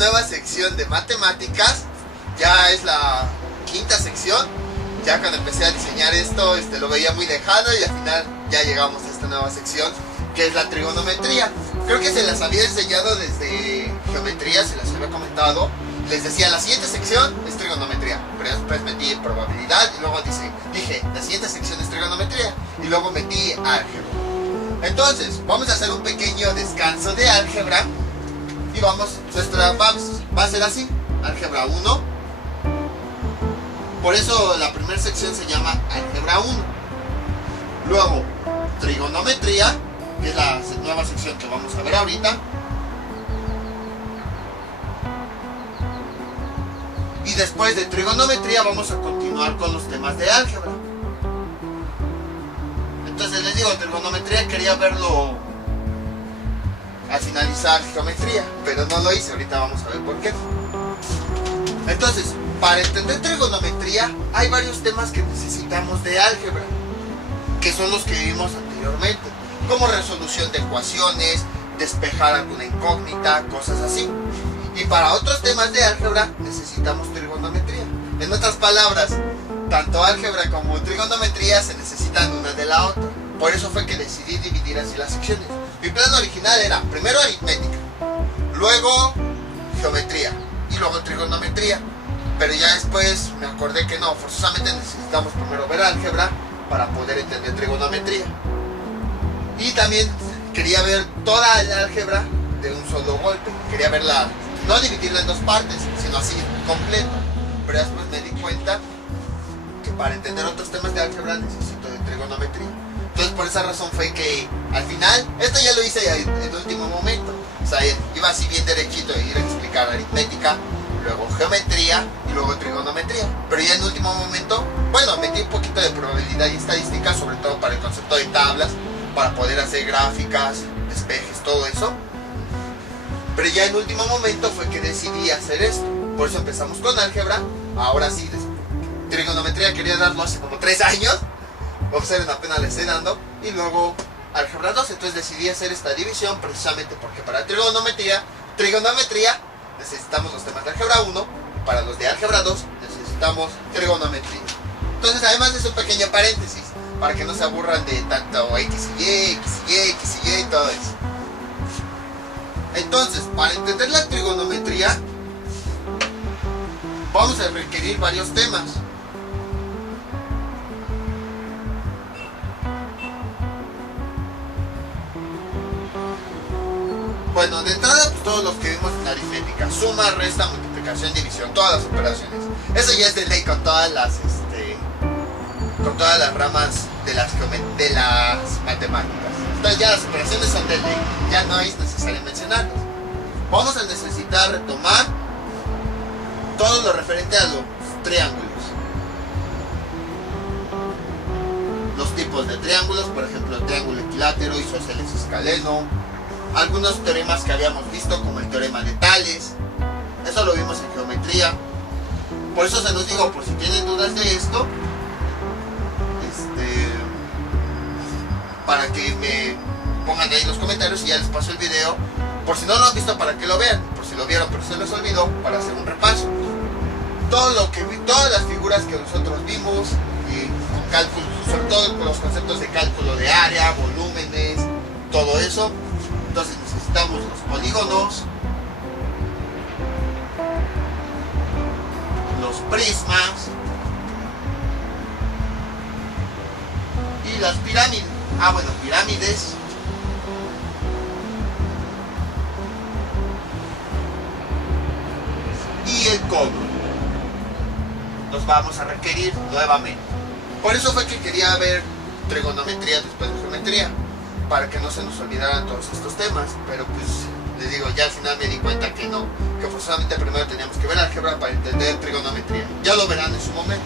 nueva sección de matemáticas. Ya es la quinta sección. Ya cuando empecé a diseñar esto, lo veía muy lejano y al final ya llegamos a esta nueva sección, que es la trigonometría. Creo que se las había enseñado desde geometría, se las había comentado. Les decía, la siguiente sección es trigonometría, pero después metí probabilidad y luego dije, la siguiente sección es trigonometría y luego metí álgebra. Entonces, vamos a hacer un pequeño descanso de álgebra y va a ser así, álgebra 1. Por eso la primera sección se llama álgebra 1. Luego, trigonometría, que es la nueva sección que vamos a ver ahorita. Y después de trigonometría vamos a continuar con los temas de álgebra. Entonces les digo, trigonometría quería verlo al finalizar geometría, pero no lo hice, ahorita vamos a ver por qué. Entonces, para entender trigonometría hay varios temas que necesitamos de álgebra, que son los que vimos anteriormente, como resolución de ecuaciones, despejar alguna incógnita, cosas así. Y para otros temas de álgebra necesitamos trigonometría. En otras palabras, tanto álgebra como trigonometría se necesitan una de la otra. Por eso fue que decidí dividir así las secciones. Mi plan original era primero aritmética, luego geometría y luego trigonometría. Pero ya después me acordé que no, forzosamente necesitamos primero ver álgebra para poder entender trigonometría. Y también quería ver toda la álgebra de un solo golpe. Quería verla, no dividirla en dos partes, sino así, completo. Pero después me di cuenta que para entender otros temas de álgebra necesito de trigonometría. Entonces por esa razón fue que al final, esto ya lo hice en el último momento. O sea, iba así bien derechito de ir a explicar aritmética, luego geometría y luego trigonometría. Pero ya en el último momento, bueno, metí un poquito de probabilidad y estadística, sobre todo para el concepto de tablas, para poder hacer gráficas, despejes, todo eso. Pero ya en último momento fue que decidí hacer esto. Por eso empezamos con álgebra. Ahora sí, trigonometría quería darlo hace como 3 años. Observen, apenas le estoy dando. Y luego álgebra 2. Entonces decidí hacer esta división precisamente porque para trigonometría necesitamos los temas de álgebra 1. Para los de álgebra 2 necesitamos trigonometría. Entonces, además de un pequeño paréntesis, para que no se aburran de tanto X y Y y todo eso. Entonces, para entender la trigonometría, vamos a requerir varios temas. Bueno, de entrada, pues todos los que vimos en aritmética: suma, resta, multiplicación, división, todas las operaciones. Eso ya es de ley con todas las ramas de las matemáticas. Entonces ya las operaciones son de ley, ya no es necesario mencionarlas. Vamos a necesitar retomar todo lo referente a los triángulos. Los tipos de triángulos, por ejemplo, el triángulo equilátero, isósceles escaleno. Algunos teoremas que habíamos visto, como el teorema de Tales. Eso lo vimos en geometría. Por eso se los digo, por si tienen dudas de esto, para que me pongan ahí los comentarios y ya les paso el video, por si no lo han visto, para que lo vean, por si lo vieron pero se les olvidó, para hacer un repaso. Todas las figuras que nosotros vimos, con cálculo, sobre todo con los conceptos de cálculo de área, volúmenes, todo eso. Entonces necesitamos los polígonos, los prismas y las pirámides. Pirámides. Y el cono. Los vamos a requerir nuevamente. Por eso fue que quería ver trigonometría después de geometría, para que no se nos olvidaran todos estos temas. Pero pues les digo, ya al final me di cuenta que no, que forzosamente primero teníamos que ver álgebra para entender trigonometría. Ya lo verán en su momento.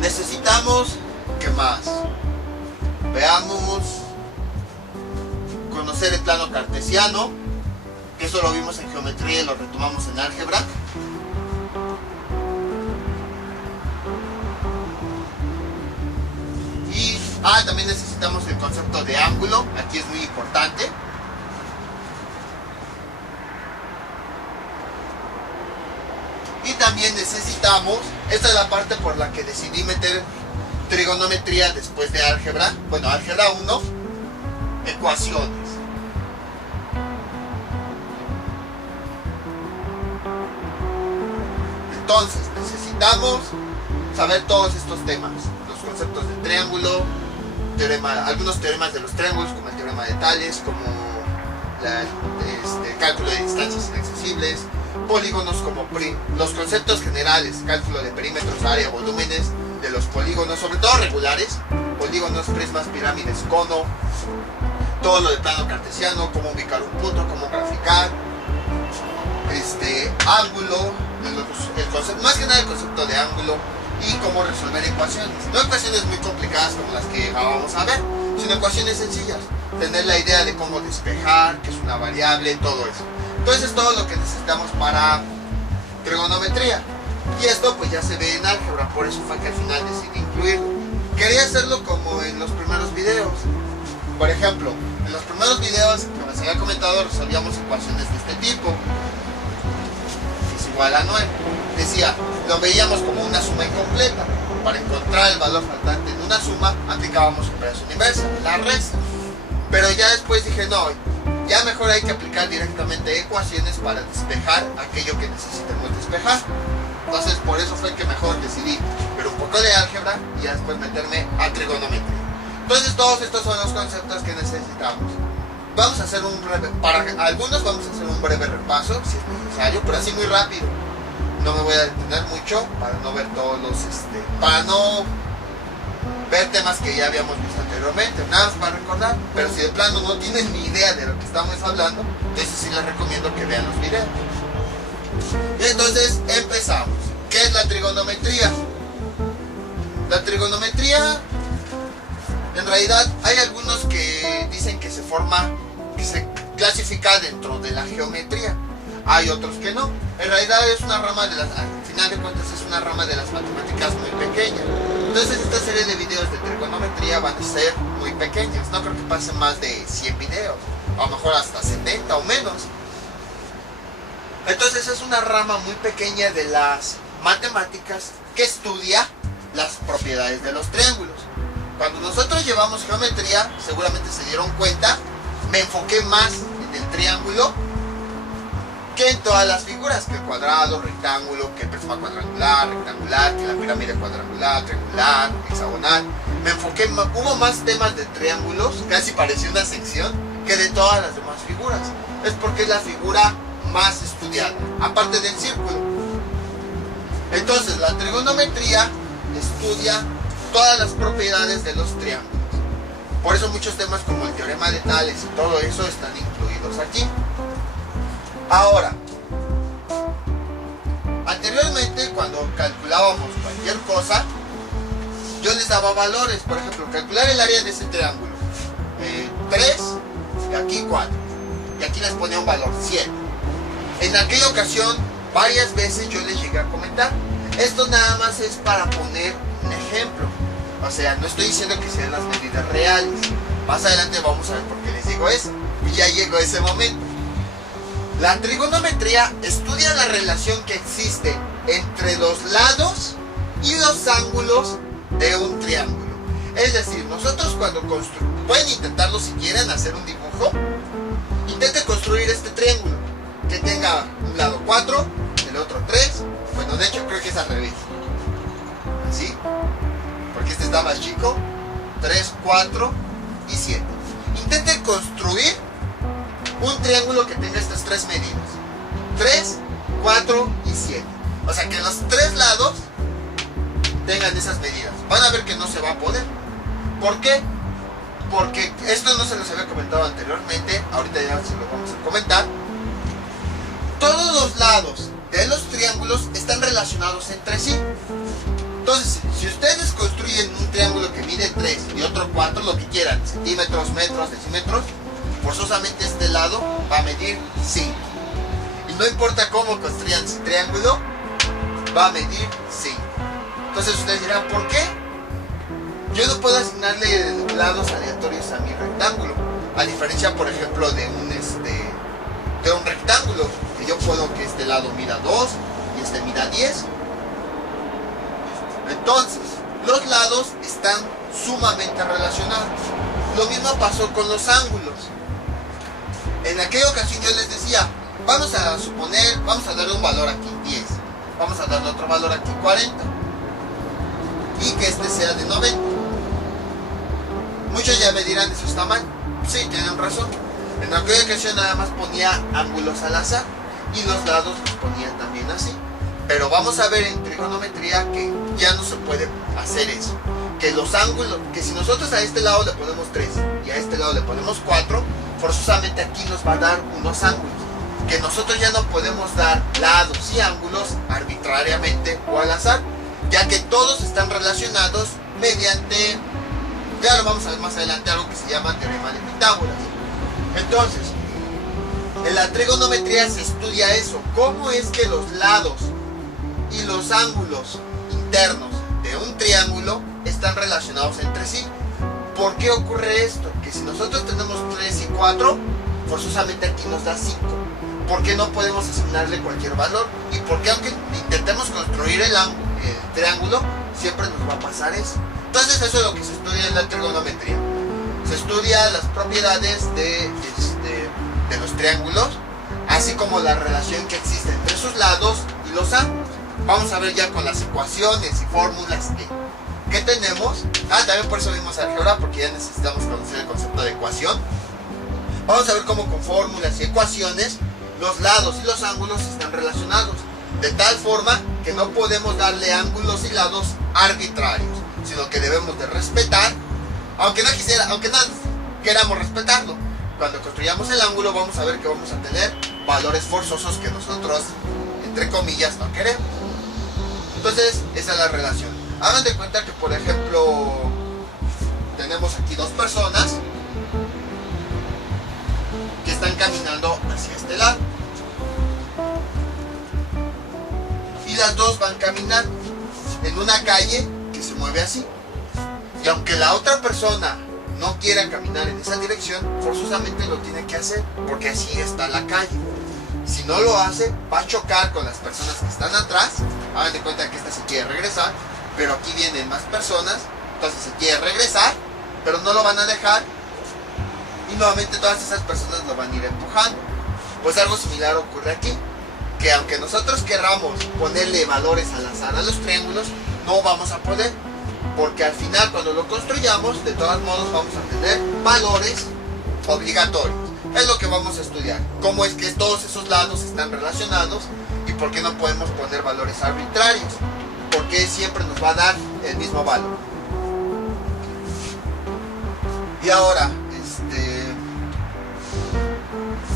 Necesitamos, ¿qué más? Veamos, conocer el plano cartesiano, que eso lo vimos en geometría y lo retomamos en álgebra. Y también necesitamos el concepto de ángulo, aquí es muy importante. Y también necesitamos, esta es la parte por la que decidí meter trigonometría después de álgebra, bueno, álgebra 1, ecuaciones. Entonces necesitamos saber todos estos temas, los conceptos del triángulo, algunos teoremas de los triángulos, como el teorema de Tales, como el cálculo de distancias inaccesibles, polígonos como los conceptos generales, cálculo de perímetros, área, volúmenes de los polígonos, sobre todo regulares, polígonos, prismas, pirámides, cono, todo lo de plano cartesiano, cómo ubicar un punto, cómo graficar, ángulo, más que nada el concepto de ángulo, y cómo resolver ecuaciones. No ecuaciones muy complicadas como las que vamos a ver, sino ecuaciones sencillas. Tener la idea de cómo despejar, que es una variable, todo eso. Entonces es todo lo que necesitamos para trigonometría. Y esto pues ya se ve en álgebra, por eso fue que al final decidí incluirlo. Quería hacerlo como en los primeros videos. Por ejemplo, en los primeros videos que les había comentado resolvíamos ecuaciones de este tipo. Es igual a 9. Decía, lo veíamos como una suma incompleta. Para encontrar el valor faltante en una suma, aplicábamos operación inversa, la resta. Pero ya después dije, no, ya mejor hay que aplicar directamente ecuaciones para despejar aquello que necesitemos despejar. Entonces por eso fue que mejor decidí ver un poco de álgebra y ya después meterme a trigonometría. Entonces todos estos son los conceptos que necesitamos. Vamos a hacer para algunos vamos a hacer un breve repaso si es necesario, pero así muy rápido. No me voy a detener mucho para no ver todos los, para no ver temas que ya habíamos visto anteriormente, nada más para recordar. Pero si de plano no tienen ni idea de lo que estamos hablando, entonces sí les recomiendo que vean los videos. Y entonces empezamos. ¿Qué es la trigonometría? La trigonometría, en realidad hay algunos que dicen que se clasifica dentro de la geometría. Hay otros que no. En realidad es una rama al final de cuentas es una rama de las matemáticas muy pequeña. Entonces esta serie de videos de trigonometría van a ser muy pequeños. No creo que pasen más de 100 videos. A lo mejor hasta 70 o menos. Entonces es una rama muy pequeña de las matemáticas que estudia las propiedades de los triángulos. Cuando nosotros llevamos geometría, seguramente se dieron cuenta, me enfoqué más en el triángulo que en todas las figuras, que el cuadrado, rectángulo, que el prisma cuadrangular, rectangular, que la pirámide cuadrangular, triangular, hexagonal. Me enfoqué, hubo más temas de triángulos, casi parecía una sección, que de todas las demás figuras. Es porque es la figura más estudiada, aparte del círculo. Entonces la trigonometría estudia todas las propiedades de los triángulos. Por eso muchos temas como el teorema de Tales y todo eso están incluidos aquí. Ahora, anteriormente cuando calculábamos cualquier cosa, yo les daba valores. Por ejemplo, calcular el área de ese triángulo, 3 y aquí 4, y aquí les ponía un valor 7. En aquella ocasión varias veces yo les llegué a comentar, esto nada más es para poner un ejemplo, o sea, no estoy diciendo que sean las medidas reales. Más adelante vamos a ver por qué les digo eso, y ya llegó ese momento. La trigonometría estudia la relación que existe entre los lados y los ángulos de un triángulo. Es decir, nosotros cuando pueden intentarlo si quieren hacer un dibujo, intenten construir este triángulo que tenga un lado 4, el otro 3, bueno, de hecho creo que es al revés, ¿sí? Porque este está más chico, 3, 4 y 7. Intenten construir un triángulo que tenga estas tres medidas, 3, 4 y 7. O sea que los tres lados tengan esas medidas. Van a ver que no se va a poder. ¿Por qué? Porque esto no se los había comentado anteriormente, ahorita ya se lo vamos a comentar. Todos los lados de los triángulos están relacionados entre sí. Entonces, si ustedes construyen un triángulo que mide 3 y otro 4, lo que quieran, centímetros, metros, decímetros, forzosamente este lado va a medir 5. Y no importa cómo construyan su triángulo, va a medir 5. Entonces ustedes dirán, ¿por qué? Yo no puedo asignarle lados aleatorios a mi rectángulo, a diferencia, por ejemplo, de un rectángulo, que yo puedo que este lado mida 2 y este mida 10. Entonces, los lados están sumamente relacionados. Lo mismo pasó con los ángulos. En aquella ocasión yo les decía, vamos a suponer, vamos a darle un valor aquí 10, vamos a darle otro valor aquí 40 y que este sea de 90. Muchos ya me dirán, eso está mal. Sí, tienen razón. En aquella ocasión nada más ponía ángulos al azar y los lados los ponía también así. Pero vamos a ver en trigonometría que ya no se puede hacer eso. Que los ángulos, que si nosotros a este lado le ponemos 3 y a este lado le ponemos 4, forzosamente aquí nos va a dar unos ángulos. Que nosotros ya no podemos dar lados y ángulos arbitrariamente o al azar, ya que todos están relacionados mediante, ya lo vamos a ver más adelante, algo que se llama teorema de Pitágoras. Entonces, en la trigonometría se estudia eso, cómo es que los lados y los ángulos internos de un triángulo están relacionados entre sí. ¿Por qué ocurre esto? Que si nosotros tenemos 3 y 4, forzosamente aquí nos da 5. ¿Por qué no podemos asignarle cualquier valor? Y porque aunque intentemos construir el triángulo, siempre nos va a pasar eso. Entonces eso es lo que se estudia en la trigonometría. Se estudia las propiedades de los triángulos, así como la relación que existe entre sus lados y los ángulos. Vamos a ver ya con las ecuaciones y fórmulas que tenemos. También por eso vimos álgebra, porque ya necesitamos conocer el concepto de ecuación. Vamos a ver cómo con fórmulas y ecuaciones los lados y los ángulos están relacionados, de tal forma que no podemos darle ángulos y lados arbitrarios, sino que debemos de respetar, aunque no queramos respetarlo. Cuando construyamos el ángulo vamos a ver que vamos a tener valores forzosos que nosotros, entre comillas, no queremos. Entonces, esa es la relación. Hagan de cuenta que, por ejemplo, tenemos aquí dos personas que están caminando hacia este lado. Y las dos van caminando en una calle que se mueve así. Y aunque la otra persona no quiera caminar en esa dirección, forzosamente lo tiene que hacer, porque así está la calle. Si no lo hace, va a chocar con las personas que están atrás. Hagan de cuenta que esta se quiere regresar, pero aquí vienen más personas, entonces se quiere regresar, pero no lo van a dejar, y nuevamente todas esas personas lo van a ir empujando. Pues algo similar ocurre aquí, que aunque nosotros querramos ponerle valores al azar a los triángulos, no vamos a poder, porque al final cuando lo construyamos, de todos modos vamos a tener valores obligatorios. Es lo que vamos a estudiar, cómo es que todos esos lados están relacionados y por qué no podemos poner valores arbitrarios, porque siempre nos va a dar el mismo valor. Y ahora,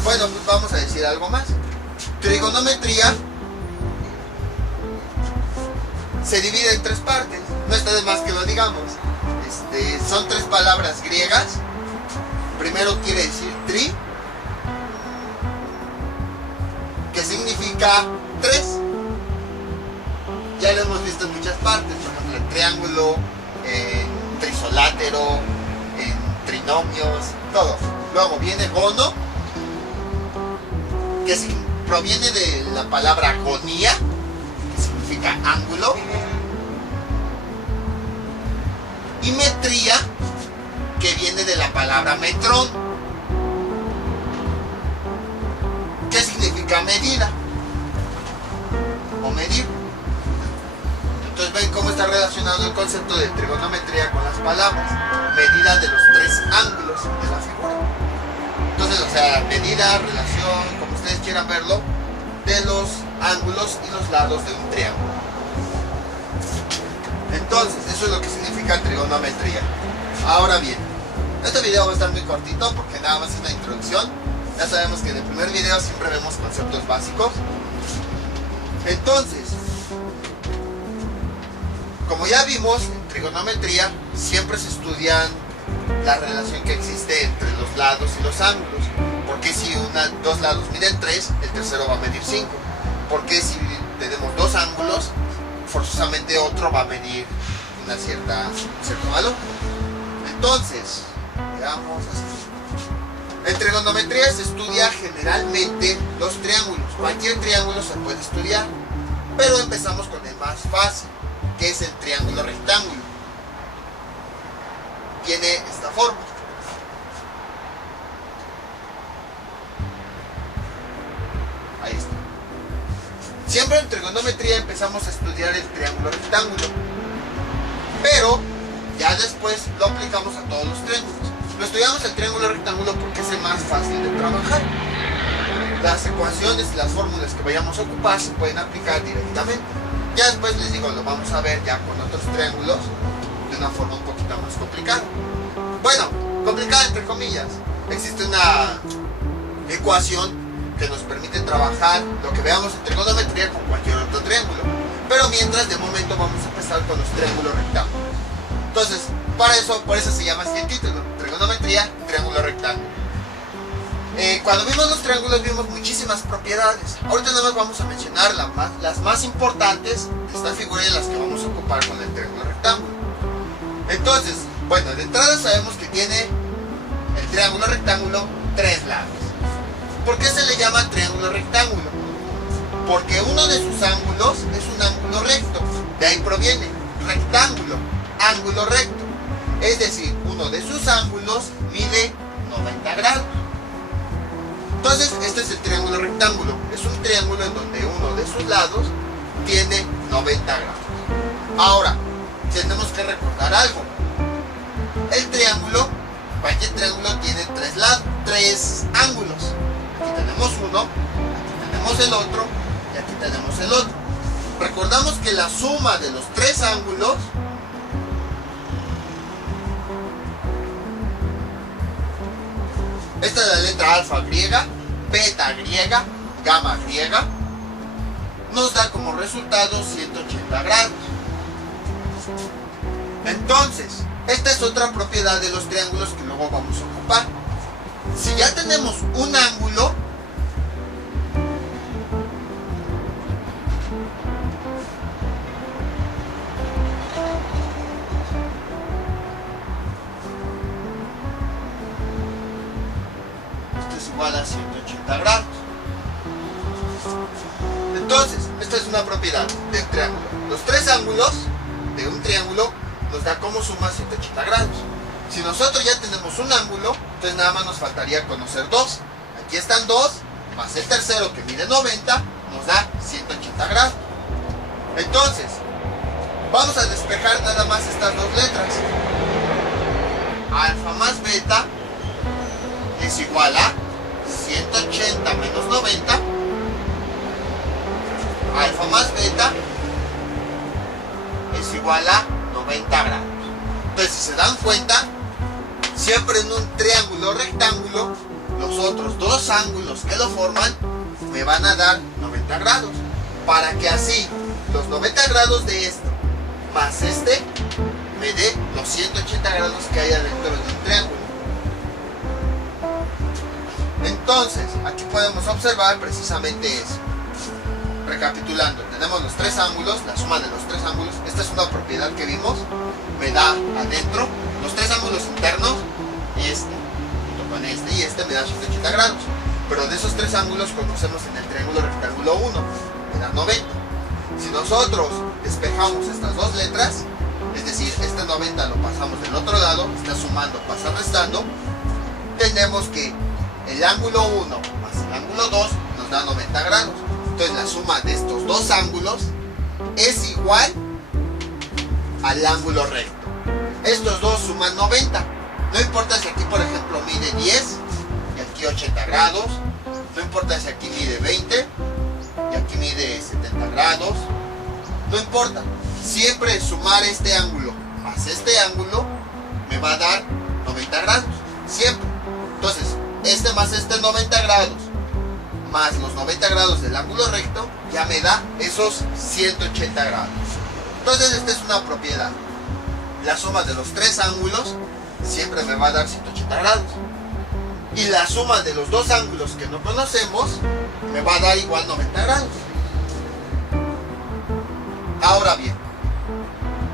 bueno, pues vamos a decir algo más. Trigonometría se divide en tres partes, no está de más que lo digamos. Son tres palabras griegas. Primero quiere decir tri, que significa tres. Ya lo hemos visto en muchas partes, por ejemplo en triángulo, en trisolátero, en trinomios, todo. Luego viene gono, que proviene de la palabra gonía, que significa ángulo. Y metría, que viene de la palabra metrón, que significa medida o medir. Entonces ven cómo está relacionado el concepto de trigonometría con las palabras, medida de los tres ángulos de la figura. Entonces, o sea, medida, relación, como ustedes quieran verlo, de los ángulos y los lados de un triángulo. Entonces, eso es lo que significa trigonometría. Ahora bien, este video va a estar muy cortito porque nada más es una introducción. Ya sabemos que en el primer video siempre vemos conceptos básicos. Entonces, como ya vimos, en trigonometría siempre se estudian la relación que existe entre los lados y los ángulos. Porque si dos lados miden 3, el tercero va a medir 5. Porque si tenemos dos ángulos, forzosamente otro va a medir un cierto valor. Entonces, veamos así. En trigonometría se estudia generalmente los triángulos. Cualquier triángulo se puede estudiar. Pero empezamos con el más fácil, que es el triángulo rectángulo. Tiene esta forma. Ahí está. Siempre en trigonometría empezamos a estudiar el triángulo rectángulo, pero ya después lo aplicamos a todos los triángulos. Lo estudiamos el triángulo rectángulo porque es el más fácil de trabajar. Las ecuaciones y las fórmulas que vayamos a ocupar se pueden aplicar directamente. Ya después les digo, lo vamos a ver ya con otros triángulos de una forma un poquito más complicada. Bueno, complicada entre comillas. Existe una ecuación que nos permite trabajar lo que veamos en trigonometría con cualquier otro triángulo. Pero mientras, de momento vamos a empezar con los triángulos rectángulos. Entonces, por eso se llama así el título, trigonometría, triángulo rectángulo. Cuando vimos los triángulos vimos muchísimas propiedades. Ahorita nada más vamos a mencionar las más importantes de esta figura y las que vamos a ocupar con el triángulo rectángulo. Entonces, bueno, de entrada sabemos que tiene el triángulo rectángulo 3 lados. ¿Por qué se le llama triángulo rectángulo? Porque uno de sus ángulos es un ángulo recto. De ahí proviene rectángulo, ángulo recto. Es decir, uno de sus ángulos mide 90 grados. Entonces, este es el triángulo rectángulo. Es un triángulo en donde uno de sus lados tiene 90 grados. Ahora, tenemos que recordar algo. El triángulo, cualquier triángulo tiene 3 ángulos. Aquí tenemos uno, aquí tenemos el otro y aquí tenemos el otro. Recordamos que la suma de los 3 ángulos esta es la letra alfa griega, beta griega, gamma griega, nos da como resultado 180 grados. Entonces, esta es otra propiedad de los triángulos que luego vamos a ocupar. Si ya tenemos un ángulo, esto es igual a 180 grados. Entonces, esta es una propiedad del triángulo. Los 3 ángulos de un triángulo nos da como suma 180 grados. Si nosotros ya tenemos un ángulo, entonces nada más nos faltaría conocer 2. Aquí están 2, más el tercero que mide 90, nos da 180 grados. Entonces, vamos a despejar nada más estas dos letras. Alfa más beta es igual a 180 menos 90. Alfa más beta es igual a 90 grados. Entonces, si se dan cuenta, siempre en un triángulo rectángulo, los otros 2 ángulos que lo forman me van a dar 90 grados. Para que así los 90 grados de esto más este me dé los 180 grados que hay adentro de un triángulo. Entonces, aquí podemos observar precisamente eso. Recapitulando, tenemos los 3 ángulos, la suma de los 3 ángulos. Esta es una propiedad que vimos. Me da adentro los 3 ángulos internos, este junto con este y este me da 180 grados. Pero de esos 3 ángulos conocemos en el triángulo rectángulo 1, me da 90. Si nosotros despejamos estas dos letras, es decir, este 90 lo pasamos del otro lado, está sumando, pasa restando, tenemos que el ángulo 1 más el ángulo 2 nos da 90 grados. Entonces la suma de estos 2 ángulos es igual al ángulo recto. Estos dos suman 90. No importa si aquí, por ejemplo, mide 10 y aquí 80 grados. No importa si aquí mide 20 y aquí mide 70 grados. No importa. Siempre sumar este ángulo más este ángulo me va a dar 90 grados. Siempre. Entonces, este más este 90 grados más los 90 grados del ángulo recto ya me da esos 180 grados. Entonces, esta es una propiedad. La suma de los 3 ángulos siempre me va a dar 180 grados. Y la suma de los 2 ángulos que no conocemos me va a dar igual 90 grados. Ahora bien,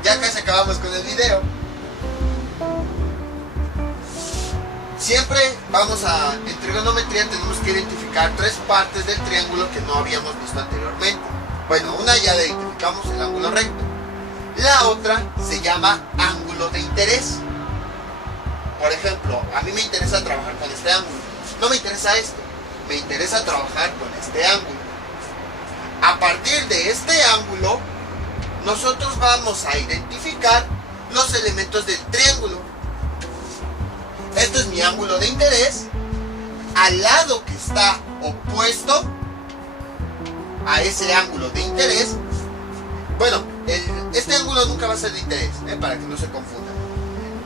ya casi acabamos con el video. Siempre en trigonometría tenemos que identificar tres partes del triángulo que no habíamos visto anteriormente. Bueno, una ya la identificamos, el ángulo recto. La otra se llama ángulo de interés. Por ejemplo, a mí me interesa trabajar con este ángulo. No me interesa esto, me interesa trabajar con este ángulo. A partir de este ángulo, nosotros vamos a identificar los elementos del triángulo. Esto es mi ángulo de interés. Al lado que está opuesto a ese ángulo de interés, bueno, este ángulo nunca va a ser de interés, para que no se confundan.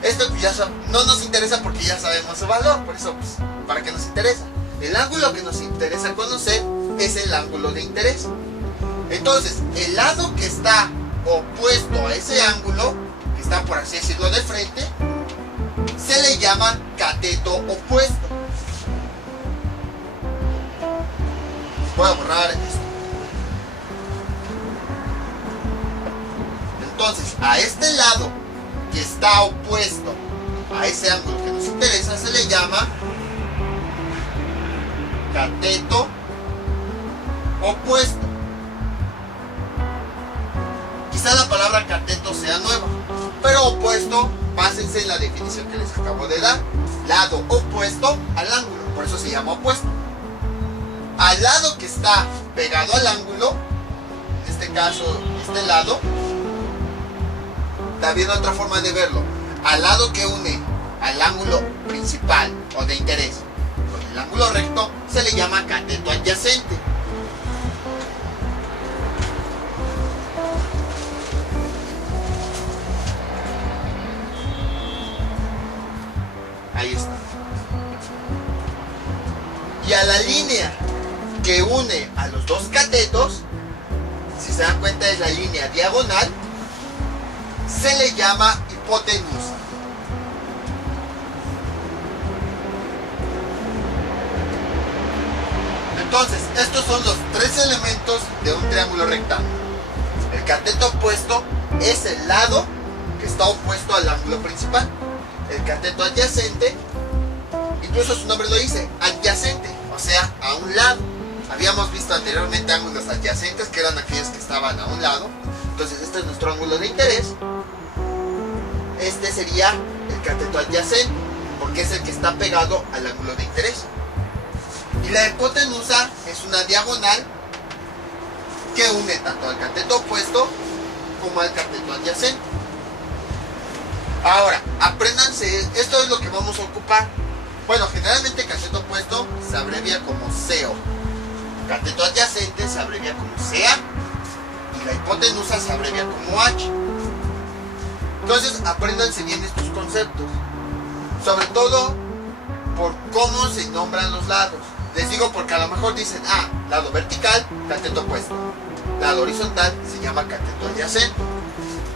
Esto ya no nos interesa porque ya sabemos su valor, por eso, pues, ¿para qué nos interesa? El ángulo que nos interesa conocer es el ángulo de interés. Entonces, el lado que está opuesto a ese ángulo, que está, por así decirlo, de frente, se le llama cateto opuesto. Voy a borrar esto. Entonces, a este lado que está opuesto a ese ángulo que nos interesa se le llama cateto opuesto. Quizá la palabra cateto sea nueva, pero opuesto, básense en la definición que les acabo de dar. Lado opuesto al ángulo, por eso se llama opuesto. Al lado que está pegado al ángulo, en este caso, este lado, también otra forma de verlo, al lado que une al ángulo principal o de interés con el ángulo recto, se le llama cateto adyacente. Ahí está. Y a la línea que une a los dos catetos, si se dan cuenta es la línea diagonal, se le llama hipotenusa. Entonces, estos son los tres elementos de un triángulo rectángulo. El cateto opuesto es el lado que está opuesto al ángulo principal. El cateto adyacente, incluso su nombre lo dice, adyacente, o sea, a un lado. Habíamos visto anteriormente ángulos adyacentes, que eran aquellos que estaban a un lado. Entonces, este es nuestro ángulo de interés. Este sería el cateto adyacente, porque es el que está pegado al ángulo de interés. Y la hipotenusa es una diagonal que une tanto al cateto opuesto como al cateto adyacente. Ahora, apréndanse, esto es lo que vamos a ocupar. Bueno, generalmente cateto opuesto se abrevia como CO. Cateto adyacente se abrevia como CA. Y la hipotenusa se abrevia como H. Entonces, apréndanse bien estos conceptos. Sobre todo por cómo se nombran los lados. Les digo porque a lo mejor dicen, lado vertical, cateto opuesto. Lado horizontal se llama cateto adyacente.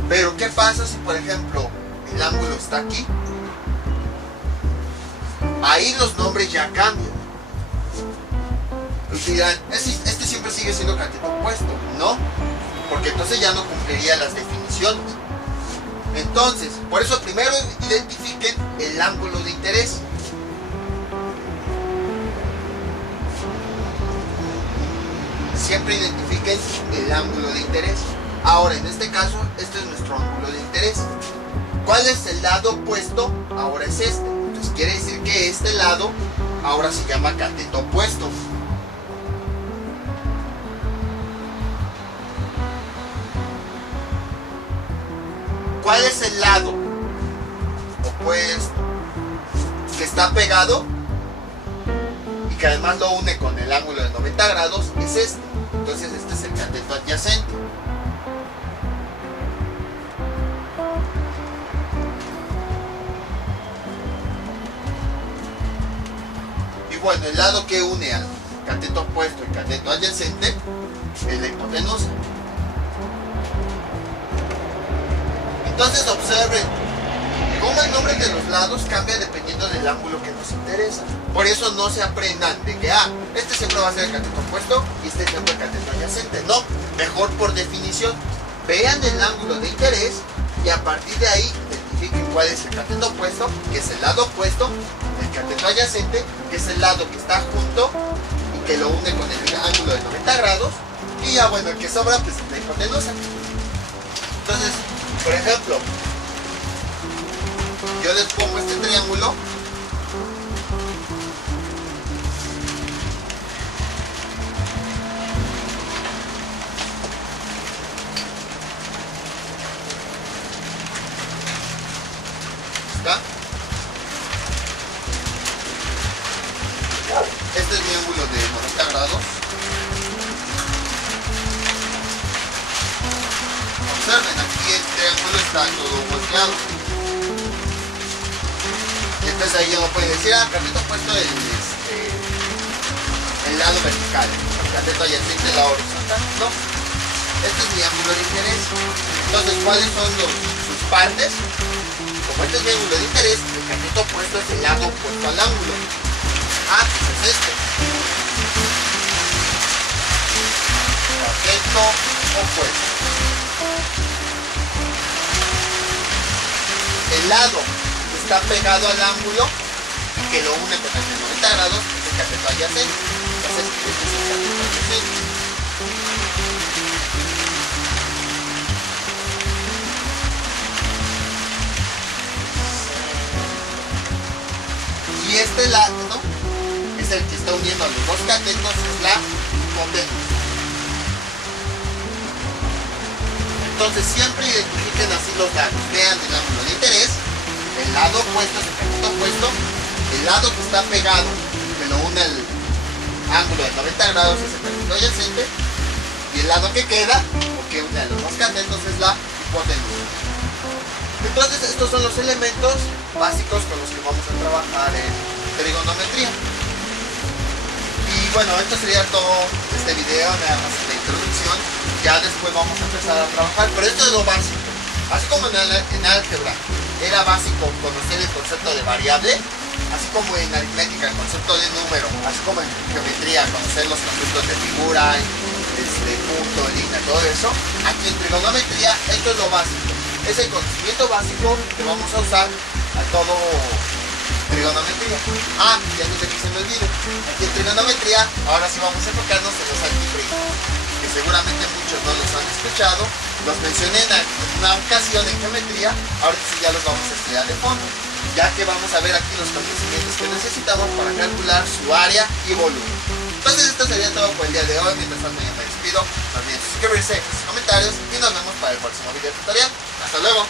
Pero ¿qué pasa si, por ejemplo, el ángulo está aquí? Ahí los nombres ya cambian. Y dirán, este siempre sigue siendo cateto opuesto. No, porque entonces ya no cumpliría las definiciones. Entonces, por eso primero identifiquen el ángulo de interés. Siempre identifiquen el ángulo de interés. Ahora, en este caso, este es nuestro ángulo de interés. ¿Cuál es el lado opuesto? Ahora es este. Entonces quiere decir que este lado ahora se llama cateto opuesto. ¿Cuál es el lado opuesto que está pegado y que además lo une con el ángulo de 90 grados? Es este. Entonces este es el cateto adyacente. Y bueno, el lado que une al cateto opuesto y cateto adyacente es la hipotenusa. Entonces observen cómo el nombre de los lados cambia dependiendo del ángulo que nos interesa. Por eso no se aprendan de que este siempre va a ser el cateto opuesto y este siempre el cateto adyacente. No, mejor por definición. Vean el ángulo de interés y a partir de ahí identifiquen identifiquen cuál es el cateto opuesto, que es el lado opuesto, el cateto adyacente, que es el lado que está junto y que lo une con el ángulo de 90 grados, y ya bueno, el que sobra pues la hipotenusa. Entonces, por ejemplo, yo les pongo este triángulo. ¿Está? Este es mi ángulo de 90 grados. Observen, aquí el triángulo está todo volteado. Entonces ahí uno puede decir, cateto opuesto el lado vertical, el cateto adyacente el lado horizontal. No, este es mi ángulo de interés. Entonces, ¿cuáles son sus partes? Como este es mi ángulo de interés, el cateto opuesto es el lado opuesto al ángulo. Pues es este. Cateto opuesto. El lado que está pegado al ángulo y que lo une con el de 90 grados es el cateto adyacente. Entonces, este es el cateto adyacente. Y este lado, ¿no?, es el que está uniendo a los dos catetos, es la hipotenusa. Entonces siempre identifiquen así los lados. Vean el ángulo de interés, el lado opuesto es el cateto opuesto, el lado que está pegado, que lo une el ángulo de 90 grados es el cateto adyacente, y el lado que queda, o que une a los dos catetos, es la hipotenusa. Entonces estos son los elementos básicos con los que vamos a trabajar en trigonometría. Y bueno, esto sería todo este video, nada más de introducción. Ya después vamos a empezar a trabajar, pero esto es lo básico. Así como en álgebra era básico conocer el concepto de variable, así como en aritmética el concepto de número, así como en geometría conocer los conceptos de figura, punto, línea, todo eso, aquí en trigonometría esto es lo básico. Es el conocimiento básico que vamos a usar a todo trigonometría. Y antes de que se me olvide, aquí en trigonometría ahora sí vamos a enfocarnos en los altiprimos, que seguramente muchos no los han escuchado. Los mencioné en una ocasión en geometría, ahora sí ya los vamos a estudiar de fondo, ya que vamos a ver aquí los conocimientos que necesitamos para calcular su área y volumen. Entonces esto sería todo por el día de hoy. Mientras tanto ya me despido. No olviden suscribirse, comentarios y nos vemos para el próximo video tutorial. Hasta luego.